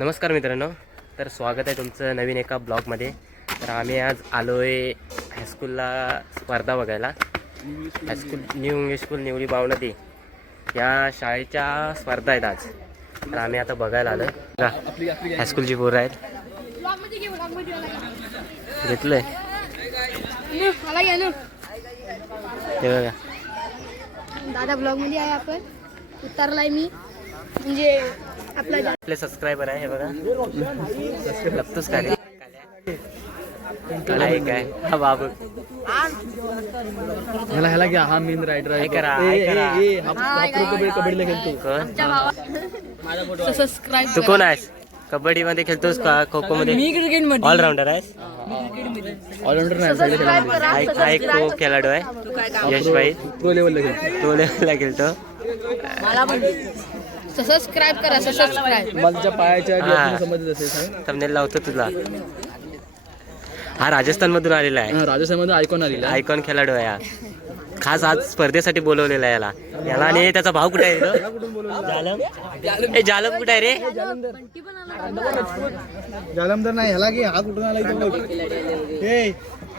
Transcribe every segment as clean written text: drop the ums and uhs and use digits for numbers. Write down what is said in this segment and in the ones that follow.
नमस्कार मित्रांनो, तर स्वागत आहे तुमचं नवीन एका ब्लॉगमध्ये. तर आम्ही आज आलो आहे हायस्कूलला स्पर्धा बघायला. High school new English school निवली Bavnadi या शाळेच्या स्पर्धा आहेत आज. तर आम्ही आता बघायला आलो. हायस्कूलची पोरं आहेत. घेतलंय ते बघा दादा ब्लॉग मध्ये आहे. आपण उतरलाय मी म्हणजे आपले सबस्क्रायबर आहे. हे बघा लपतोच काय काय हा बाबू ह्याला घ्या. हा मेन रायडर आहे. करा कबड्डीला खेळतो. सबस्क्राइब. तू कोण आहेस? कबड्डी मध्ये खेळतोस का? खो खो मध्ये? मी क्रिकेट मध्ये ऑलराऊंडर आहेस? ऑलराऊंडर हा एक खो खेळाडू आहे यशभाई. प्रो लेवलला खेळतो. तो लेवलला खेळतो. सबस्क्राइब करा. सबस्क्राइब. माझ्या पायाच्या समजत असेल. थंबनेल लावतो तुला. हा राजस्थान मधून आलेला आहे. राजस्थान मध्ये आयकॉन आलेला. आयकॉन खेळाडू आहे. हा खास आज स्पर्धेसाठी बोलवलेला आहे याला आणि त्याचा भाव कुठे आहे? जालम. ए जालम कुठे आहे रे? जालमदर नाही. ह्याला की हा कुठून आला?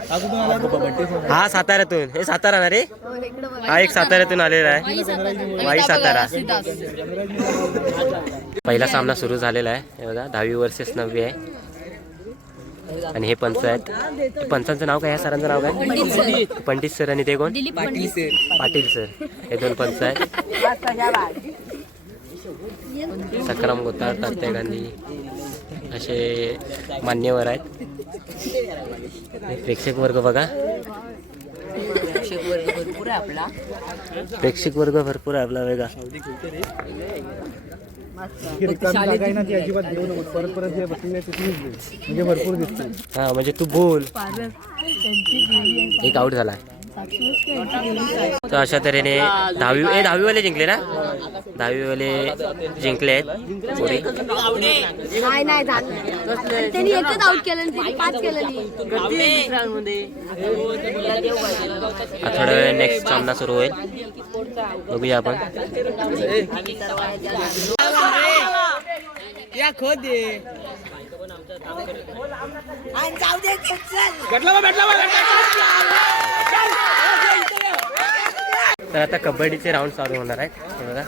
हा कुठून आला? हा साताऱ्यातून. हे सातारा ना रे? हा एक साताऱ्यातून आलेला आहे. वाई सातारा. पहिला सामना सुरू झालेला आहे. हे बघा 10वी वर्सेस 9वी आहे. आणि हे पंच आहेत. पंचांचं नाव काय? ह्या सरांचं नाव काय? पंडित सर. आणि ते कोण? पाटील सर. हे दोन पंच आहेत. सकराम गोतार, तात्या गांधी असे मान्यवर आहेत. प्रेक्षक वर्ग बघा. प्रेक्षक वर्ग भरपूर आहे आपला वेगळा. म्हणजे भरपूर दिसतो. हा म्हणजे तू बोल. एक आउट झाला. तर अशा तऱ्हेने 10वी वाले जिंकले ना? 10वी वाले जिंकले आहेत. नाही झालं. त्यांनी एकच आउट केलं आणि 5 केलं. थोड्या वेळ नेक्स्ट सामना सुरू होईल. बघूया आपण. तर आता कबड्डीचे राऊंड चालू होणार आहेत. हे बघा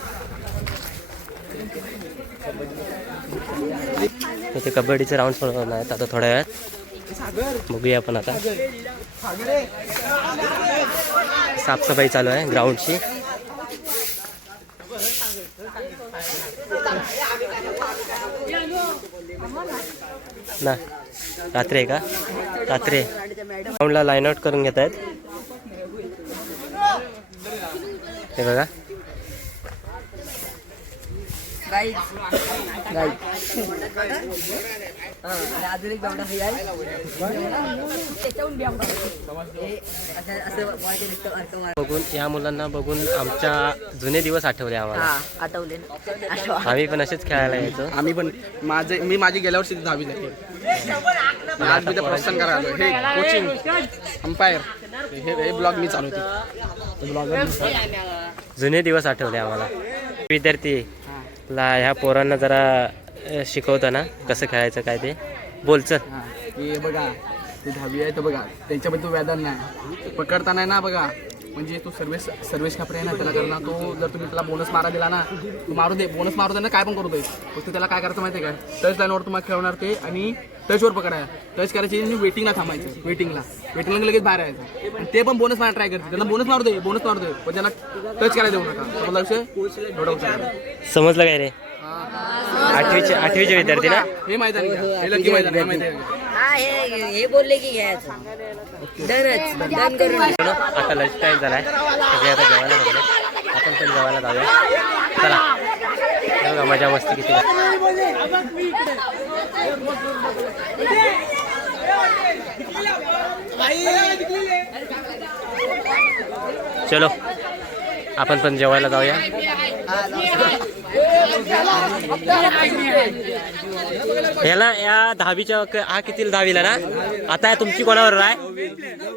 इथे कबड्डीचे राऊंड चालू होणार आहेत आता थोड्या वेळात. बघूया आपण आता. साफसफाई चालू आहे ग्राउंडची. ना रात्री आहे का? रात्री ग्राउंडला लाईन आउट करून घेत आहेत. हे बघा बघून या मुलांना बघून आमच्या जुने दिवस आठवले आम्हाला. आम्ही पण असेच खेळायला यायचो. आम्ही पण मी माझी गेल्या वर्षी 10वी झाली. आज मी प्रोत्साहन करायला हे कोचिंग अंपायर हे ब्लॉग मी चालवते. जुने दिवस आठवले आम्हाला. विद्यार्थी ह्या पोरांना जरा शिकवताना कसं खेळायचं काय ते बोल. चल हे बघा ते 10वी आहे तर बघा त्यांच्यामध्ये तो व्यादान नाही पकडता ना. बघा म्हणजे तो सर्वेश खापरे आहे ना, त्याला करणार तो. जर तुम्ही त्याला बोनस मारा दिला ना, तू मारू दे. बोनस मारू दे ना, काय पण करू दे. फक्त त्याला काय करायचं माहिती आहे काय? टच लाईनवर तुम्हाला खेळवणार ते आणि टचवर पकडायला. टच करायची आणि वेटिंगला थांबायचं. वेटिंगला लगेच बाहेर यायचं. आणि ते पण बोनस मारा ट्राय करते. त्यांना बोनस मारू दे पण त्याला टच करायला देऊ नका. समजला विषय? एवढा विचार समजलं काय रे? आठवीचे विद्यार्थी ना? हे माहिती आहे का? हे लकी माहिती आहे. हे बोलले की घ्यायचं. आता लंच टाईम झालाय. सगळे आता जेवायला बघले. आपण पण जेवायला जाऊया. चला बघा मजा मस्ती किती. चलो आपण पण जेवायला जाऊया. याला या 10वीच्या हा किती 10वीला ना? आता तुमची कोणावर आहे?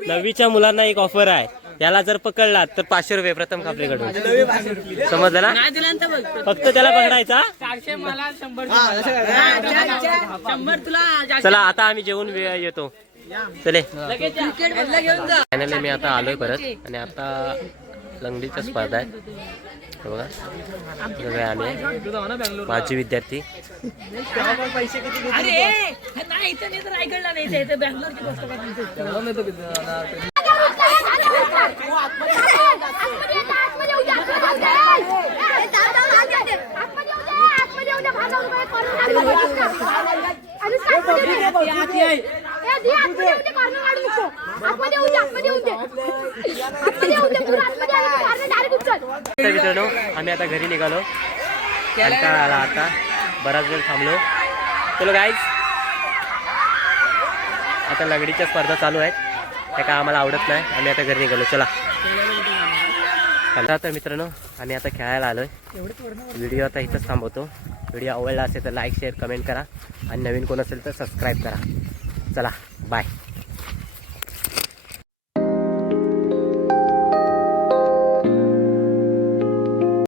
9वीच्या मुलांना एक ऑफर आहे. याला जर पकडला तर 500 रुपये प्रथम खापरेकडून. समजलं ना? फक्त त्याला पकडायचा. चला आता आम्ही जेवून येतो. चले फायनली मी आता आलोय परत आणि आता लंगडीच्या स्पर्धा आहे. हे बघा सगळे आम्ही माझे विद्यार्थी. तर मित्रांनो आम्ही आता घरी निघालो. कंटाळा आला आता, बराच वेळ थांबलो. चलो गाईज आता लंगडीच्या स्पर्धा चालू आहेत. त्या काय आम्हाला आवडत नाही. आम्ही आता घरी निघालो. चला तर मित्रांनो आम्ही आता खेळायला आलोय. व्हिडिओ आता इथंच थांबवतो. व्हिडिओ आवडला असेल तर लाईक शेअर कमेंट करा आणि नवीन कोण असेल तर सबस्क्राईब करा. चला बाय.